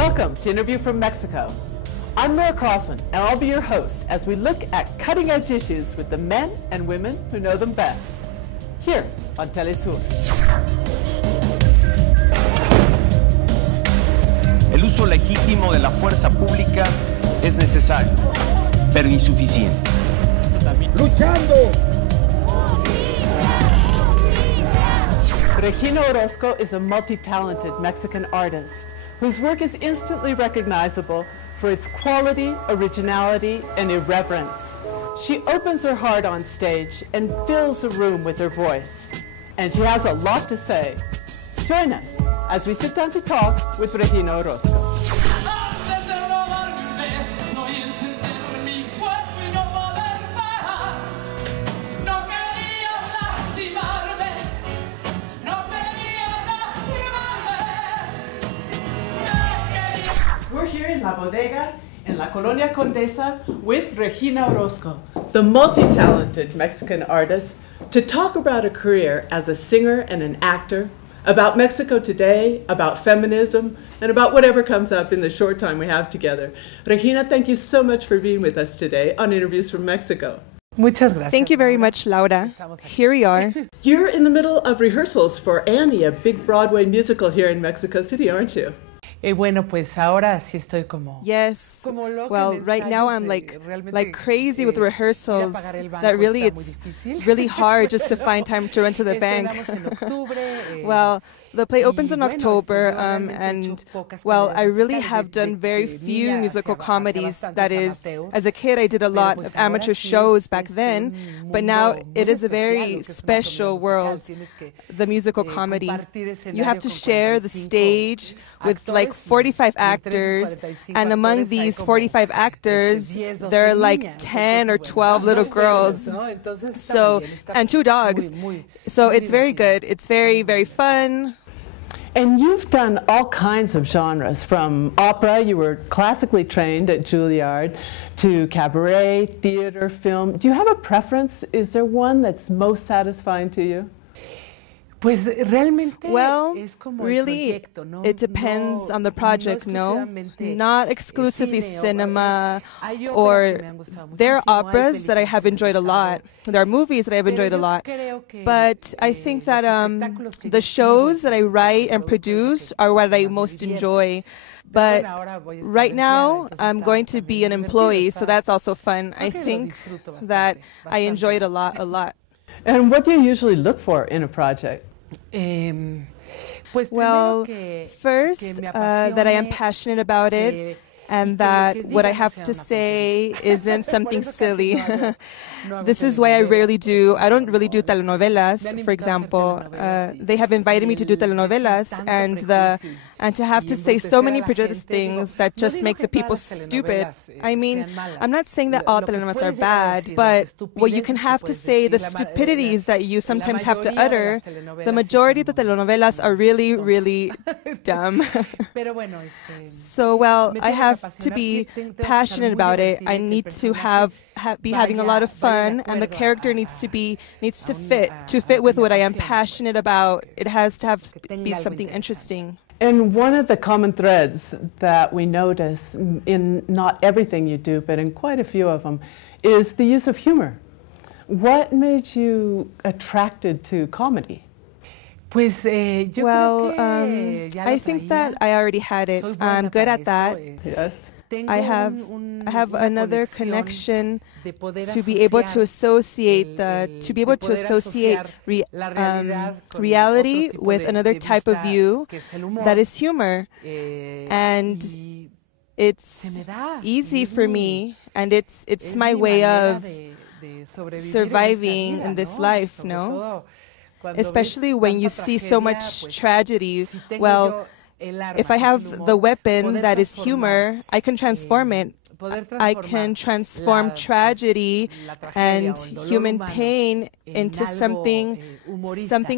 Welcome to Interview from Mexico. I'm Laura Carlsen, and I'll be your host as we look at cutting-edge issues with the men and women who know them best, here on teleSUR. El uso legítimo de la fuerza pública es necesario, pero insuficiente. ¡Luchando! Regina Orozco is a multi-talented Mexican artist whose work is instantly recognizable for its quality, originality, and irreverence. She opens her heart on stage and fills the room with her voice. And she has a lot to say. Join us as we sit down to talk with Regina Orozco. We're here in La Bodega in La Colonia Condesa with Regina Orozco, the multi-talented Mexican artist, to talk about a career as a singer and an actor, about Mexico today, about feminism, and about whatever comes up in the short time we have together. Regina, thank you so much for being with us today on Interviews from Mexico. Muchas gracias. Thank you very much, Laura. Here we are. You're in the middle of rehearsals for Annie, a big Broadway musical here in Mexico City, aren't you? Bueno, pues ahora sí estoy como. Yes. Well, right now I'm like crazy with rehearsals. That really, it's really hard just to find time to run to the bank. Well, the play opens in October, and well, I really have done very few musical comedies. That is, as a kid, I did a lot of amateur shows back then, but now it is a very special world, the musical comedy. You have to share the stage with like 45 actors, and among these 45 actors, there are like 10 or 12 little girls, so, and 2 dogs. So it's very good. It's very, very fun. And you've done all kinds of genres, from opera, you were classically trained at Juilliard, to cabaret, theater, film. Do you have a preference? Is there one that's most satisfying to you? Well, really, it depends on the project, no? Not exclusively cinema, or there are operas that I have enjoyed a lot. There are movies that I've enjoyed a lot. But I think that the shows that I write and produce are what I most enjoy. But right now, I'm going to be an employee, so that's also fun. I think that I enjoy it a lot. And what do you usually look for in a project? Well, first, that I am passionate about it, and that what I have to say isn't something silly. This is why I don't really do telenovelas, for example. They have invited me to do telenovelas, and to have to say so many prejudiced things that just make the people stupid. I mean, I'm not saying that all telenovelas are bad, but what you can have to say, the stupidities that you sometimes have to utter, the majority of the telenovelas are really, really dumb. So, well, I have to be passionate about it. I need to be having a lot of fun, and the character needs to fit with what I am passionate about. It has to be something interesting. And one of the common threads that we notice in not everything you do, but in quite a few of them, is the use of humor. What made you attracted to comedy? Well, I think that I already had it. I'm good at that. Yes. I have another connection to be able to associate reality with another type of view, that is humor, and it's easy for me, and it's my way of surviving in this life, no? Especially when you see so much tragedy. Well, if I have the weapon that is humor, I can transform it. I can transform tragedy and human pain into something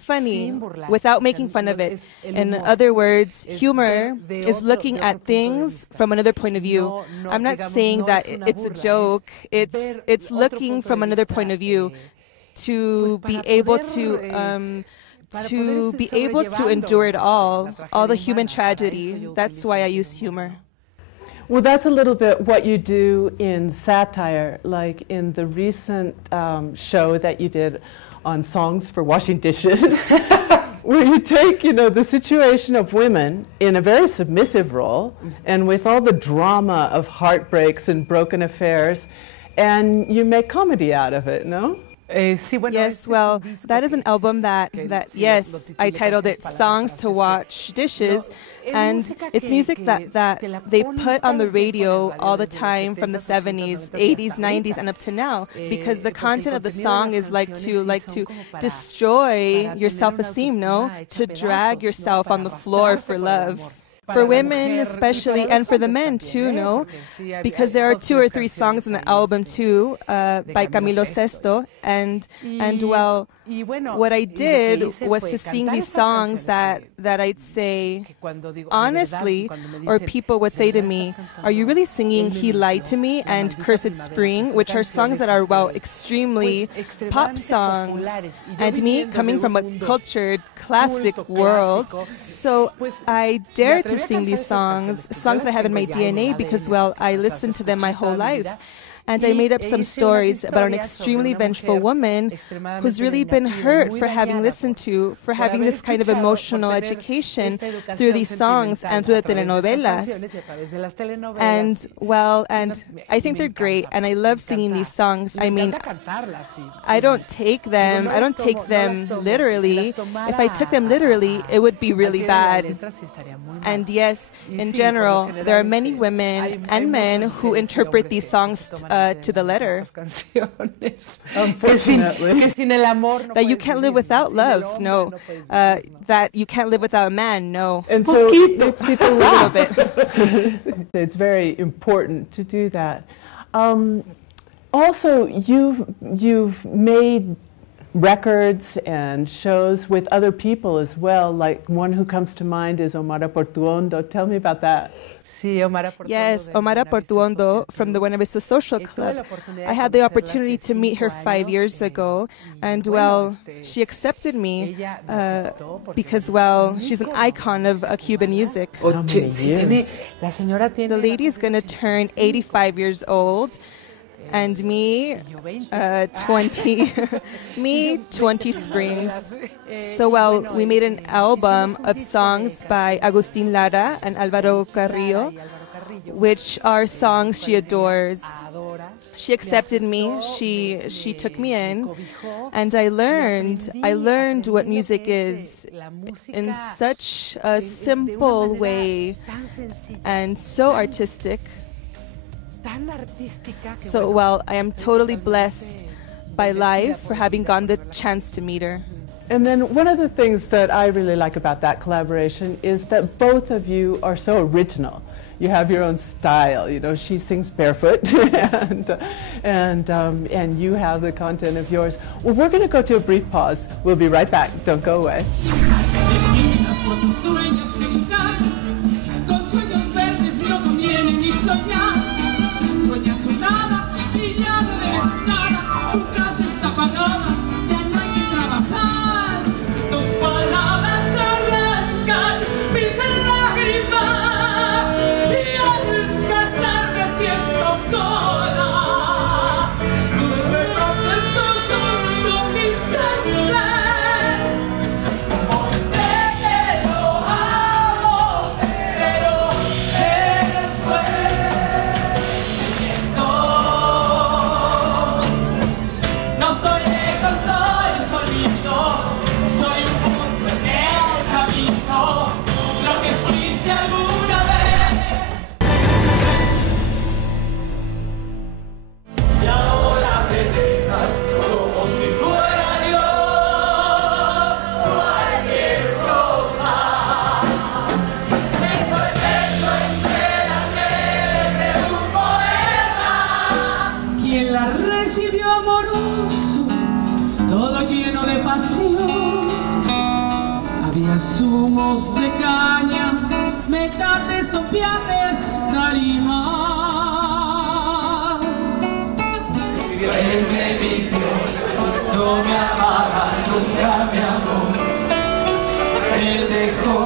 funny without making fun of it. In other words, humor is looking at things from another point of view. I'm not saying that it's a joke. It's looking from another point of view to be able to to be able to endure it all the human tragedy. That's why I use humor. Well, that's a little bit what you do in satire, like in the recent show that you did on songs for washing dishes, where you take, the situation of women in a very submissive role, and with all the drama of heartbreaks and broken affairs, and you make comedy out of it, no? Yes, well, that is an album that yes, I titled it Songs to Wash Dishes, and it's music that they put on the radio all the time from the 70s, 80s, 90s, and up to now, because the content of the song is like to destroy your self-esteem, no? To drag yourself on the floor for love. For women especially, and for the men too, no? Because there are 2 or 3 songs in the album too, by Camilo Sesto, and well, what I did was to sing these songs that I'd say, honestly, or people would say to me, are you really singing He Lied to Me and Cursed Spring, which are songs that are, well, extremely pop songs, and me coming from a cultured classic world, so I dared to sing these songs I have in my DNA because, well, I listened to them my whole life. And I made up some stories about an extremely vengeful woman who's really been hurt for having this kind of emotional education through these songs and through the telenovelas. And, well, and I think they're great, and I love singing these songs. I mean, I don't take them literally. If I took them literally, it would be really bad. And yes, in general, there are many women and men who interpret these songs to the letter. Unfortunately. That you can't live without love, no. That you can't live without a man, no. And so it makes people laugh a little bit. It's very important to do that. Also, you've made records and shows with other people as well, like one who comes to mind is Omara Portuondo. Tell me about that. Yes, Omara Portuondo from the Buena Vista Social Club. I had the opportunity to meet her 5 years ago, and, well, she accepted me because, well, she's an icon of Cuban music. The lady is going to turn 85 years old. And me, 20 springs. So, well, we made an album of songs by Agustin Lara and Alvaro Carrillo, which are songs she adores. She accepted me, she took me in, and I learned what music is in such a simple way and so artistic. So, well, I am totally blessed by life for having gotten the chance to meet her. And then one of the things that I really like about that collaboration is that both of you are so original. You have your own style. She sings barefoot, and you have the content of yours. Well, we're going to go to a brief pause. We'll be right back. Don't go away. Zumos de caña, metates, topiates, tarimas. Él me mintió, no me amaba, nunca me amó.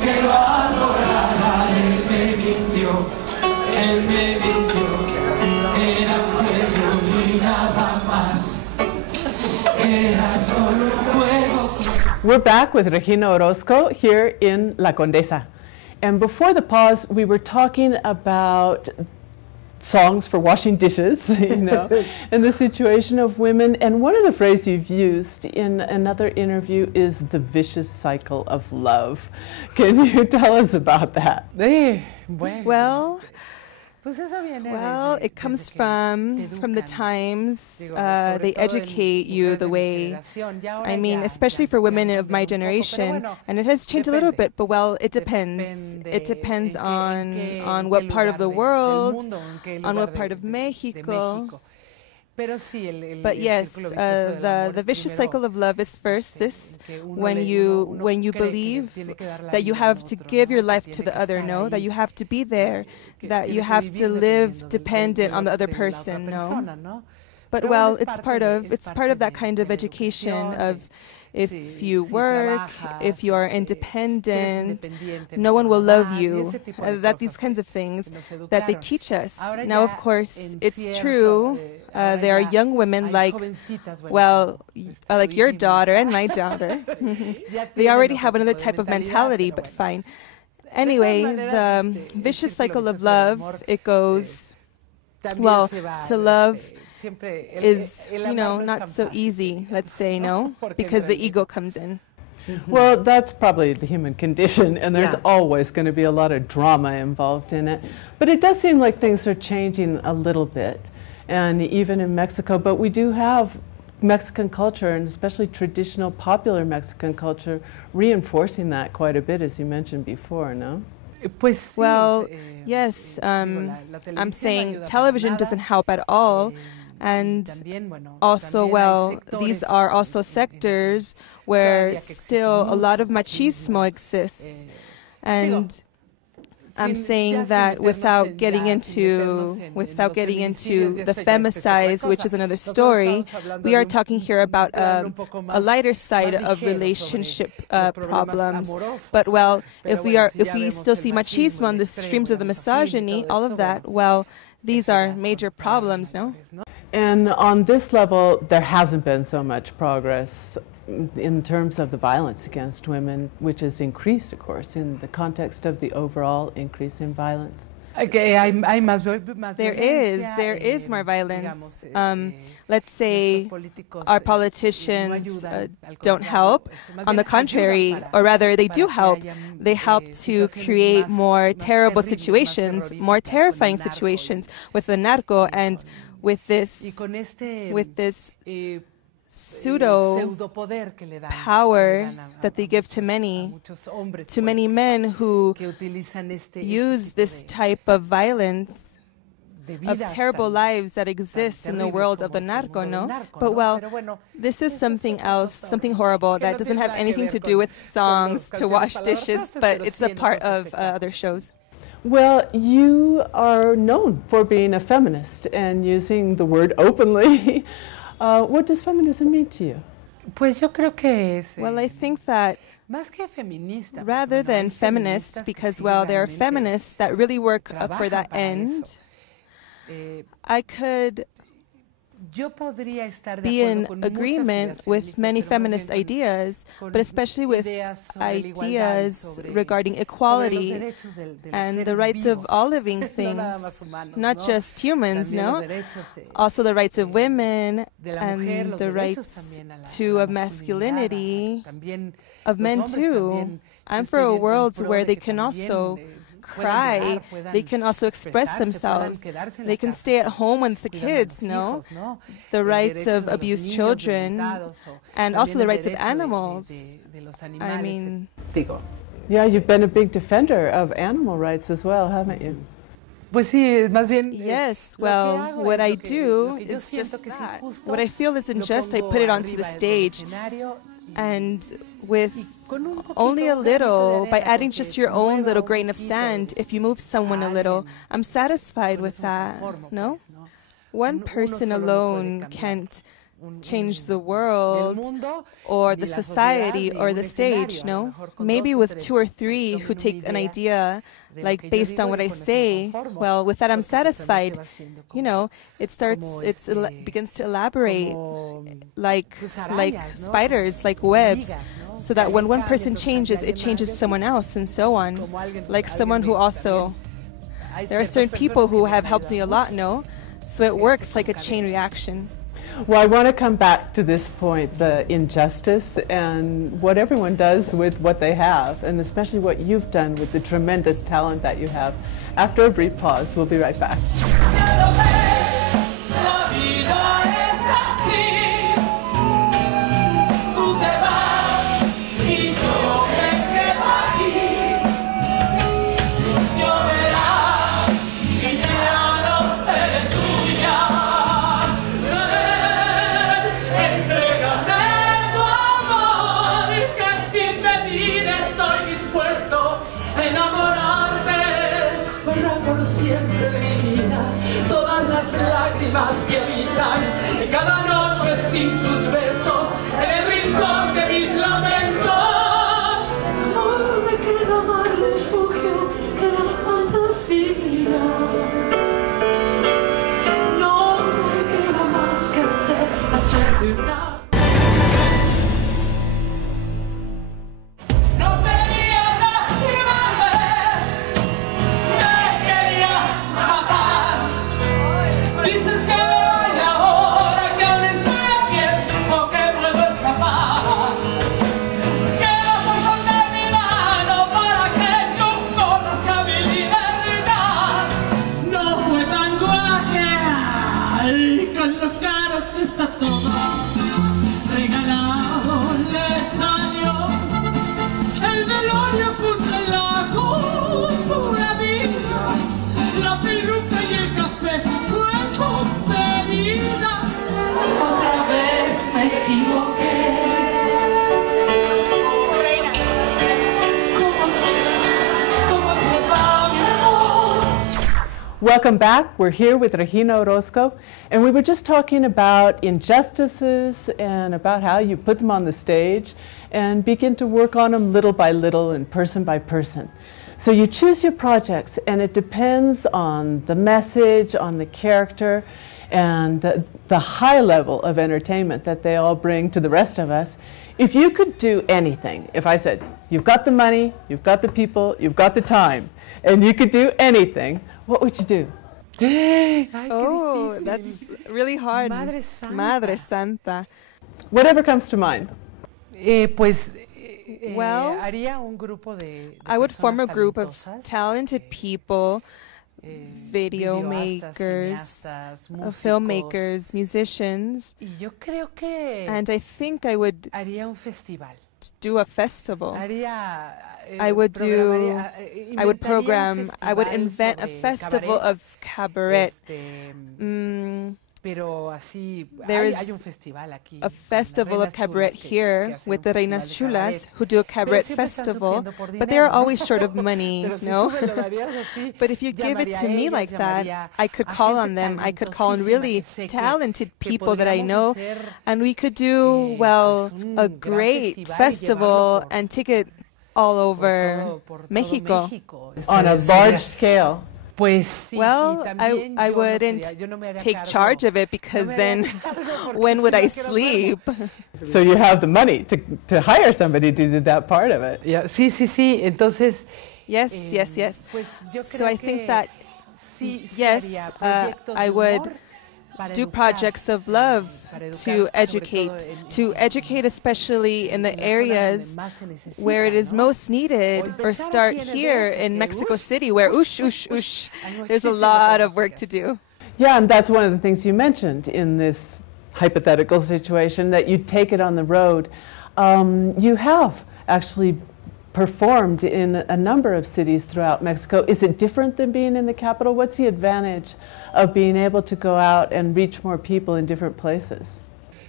que lo adorara, él me mintió, era un juego y nada más, era solo un juego. We're back with Regina Orozco here in La Condesa. And before the pause, we were talking about songs for washing dishes, you know, and the situation of women. And one of the phrases you've used in another interview is the vicious cycle of love. Can you tell us about that? Well, it comes from the times they educate you the way, I mean, especially for women of my generation, and it has changed a little bit, but well, it depends. It depends on what part of the world, on what part of Mexico. But yes, the vicious cycle of love is first this, when you believe that you have to give your life to the other, no? That you have to be there, that you have to live dependent on the other person, no? But well, it's part of that kind of education of if you work, if you are independent, no one will love you. That these kinds of things that they teach us. Now, of course, it's true. There are young women like your daughter and my daughter. They already have another type of mentality, but fine. Anyway, the vicious cycle of love, it goes, well, to love is, not so easy, let's say, no? Because the ego comes in. Well, that's probably the human condition, and there's always going to be a lot of drama involved in it. But it does seem like things are changing a little bit, and even in Mexico. But we do have Mexican culture, and especially traditional popular Mexican culture, reinforcing that quite a bit, as you mentioned before, no? Well, yes, I'm saying television doesn't help at all. And also, well, these are also sectors where still a lot of machismo exists. And I'm saying that without getting into the femicide, which is another story, we are talking here about a lighter side of relationship problems. But well, if we still see machismo on the streams of the misogyny, all of that, well, these are major problems, no? And on this level, there hasn't been so much progress in terms of the violence against women, which has increased, of course, in the context of the overall increase in violence. There is more violence. Let's say our politicians don't help. On the contrary, or rather they do help. They help to create more terrible situations, more terrifying situations with the narco and with this pseudo power that they give to many men who use this type of violence, of terrible lives that exist in the world of the narco, no? But well, this is something else, something horrible that doesn't have anything to do with songs to wash dishes, but it's a part of other shows. Well, you are known for being a feminist and using the word openly. What does feminism mean to you? Well, I think that rather than feminist, because, well, there are feminists that really work for that end, I could be in agreement with many feminist ideas, but especially with ideas regarding equality and the rights of all living things, not just humans, no? Also the rights of women and the rights of masculinity, of men too. I'm for a world where they can also cry, they can also express themselves, they can stay at home with the kids, no? The rights of abused children, and also the rights of animals. I mean... Yeah, you've been a big defender of animal rights as well, haven't you? Yes, well, what I do is just that. What I feel is unjust, I put it onto the stage. And with only a little, by adding just your own little grain of sand, if you move someone a little, I'm satisfied with that, no? One person alone can't change the world or the society or the stage, no? Maybe with 2 or 3 who take an idea, like based on what I say, well, with that I'm satisfied. You know, it begins to elaborate like spiders, like webs, so that when one person changes, it changes someone else and so on. Like someone who also, there are certain people who have helped me a lot, no? So it works like a chain reaction. Well, I want to come back to this point, the injustice and what everyone does with what they have, and especially what you've done with the tremendous talent that you have. After a brief pause, we'll be right back. Que habitan cada noche sin tus besos en el rincón de mis lamentos. No me queda más refugio que la fantasía. No me queda más que hacer de una. Welcome back. We're here with Regina Orozco, and we were just talking about injustices and about how you put them on the stage and begin to work on them little by little and person by person. So you choose your projects, and it depends on the message, on the character, and the high level of entertainment that they all bring to the rest of us. If you could do anything, if I said, you've got the money, you've got the people, you've got the time, and you could do anything, what would you do? Oh, that's really hard. Madre Santa. Madre Santa. Whatever comes to mind. Well, I would form a group of talented people, video makers, filmmakers, musicians, and I think I would do a festival. I would invent a festival of cabaret. There is a festival of cabaret here with the Reinas Chulas who do a cabaret festival, but they are always short of money, no? But if you give it to me like that, I could call on them. I could call on really talented people that I know, and we could do, well, a great festival and take it all over Mexico. On a large scale. Well, I wouldn't take charge of it because then when would I sleep? So you have the money to hire somebody to do that part of it. Yeah. Sí. Entonces. Yes. So I think that, yes, I would do projects of love to educate especially in the areas where it is most needed, or start here in Mexico City where there's a lot of work to do. Yeah, and that's one of the things you mentioned in this hypothetical situation, that you take it on the road. You have actually performed in a number of cities throughout Mexico. Is it different than being in the capital? What's the advantage of being able to go out and reach more people in different places?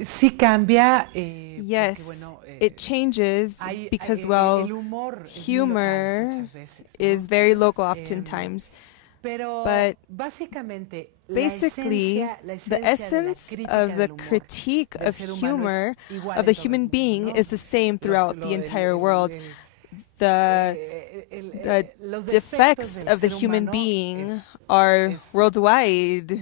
Sí cambia. Yes, it changes because, well, humor is very local oftentimes. But basically, the essence of the critique of humor, of the human being, is the same throughout the entire world. The defects of the human being are worldwide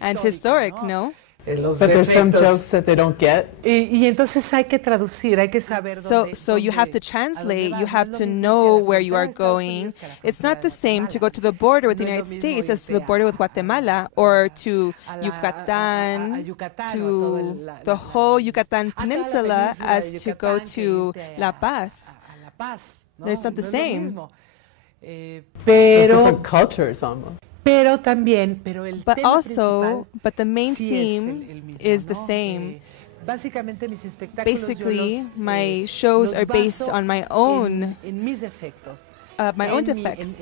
and historic, no? But there's some jokes that they don't get. Y entonces hay que traducir, hay que saber So you have to translate, you have to know where you are going. It's not the same to go to the border with the United States as to the border with Guatemala, or to Yucatan, to the whole Yucatan Peninsula, as to go to La Paz. There's not the same. Different cultures almost. But the main theme is the same. Basically, my shows are based on my own defects,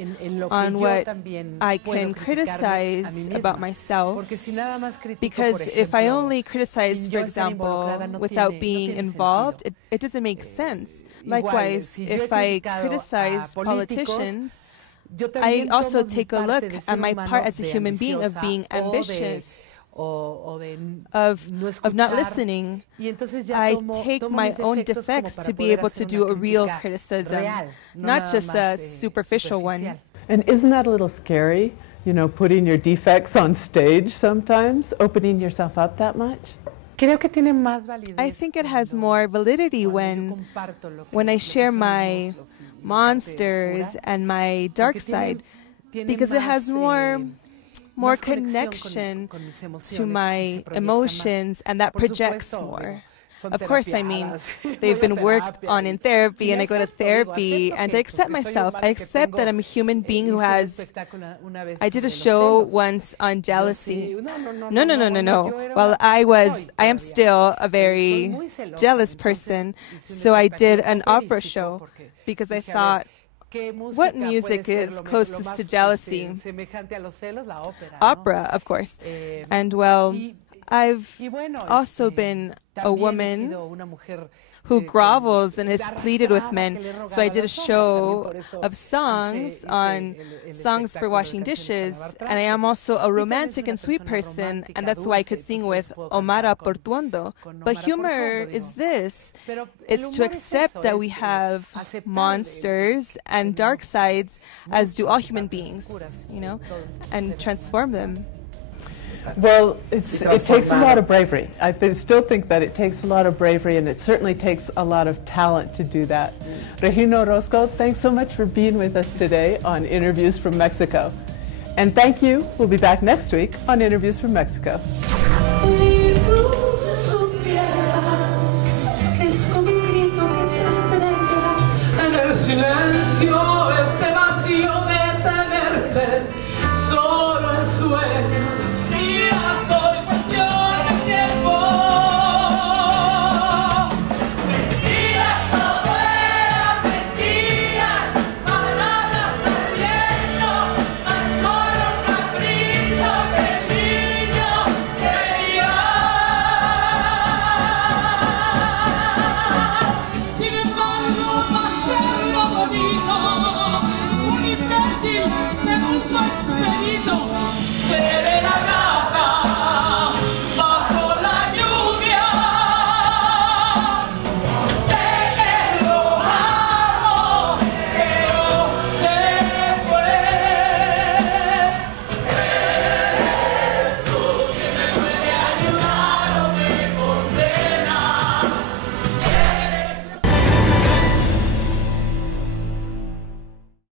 on what I can criticize about myself. Because if I only criticize, for example, without being involved, it doesn't make sense. Likewise, if I criticize politicians, I also take a look at my part as a human being of being ambitious, of not listening. I take my own defects to be able to do a real criticism, not just a superficial one. And isn't that a little scary, you know, putting your defects on stage sometimes, opening yourself up that much? I think it has more validity when I share my monsters and my dark side, because it has more connection to my emotions, and that projects more. Of course, I mean, they've been worked on in therapy, and I go to therapy, and I accept myself. I accept that I'm a human being who has... I did a show once on jealousy. No. Well, I am still a very jealous person, so I did an opera show, because I thought, what music is closest to jealousy? Opera, of course. And well, I've also been a woman who grovels and has pleaded with men. So I did a show of songs on songs for washing dishes, and I am also a romantic and sweet person, and that's why I could sing with Omar Portuondo. But humor is this. It's to accept that we have monsters and dark sides, as do all human beings, you know, and transform them. Well, it takes a lot of bravery. I still think that it takes a lot of bravery, and it certainly takes a lot of talent to do that. Regina Orozco, thanks so much for being with us today on Interviews from Mexico. And thank you. We'll be back next week on Interviews from Mexico.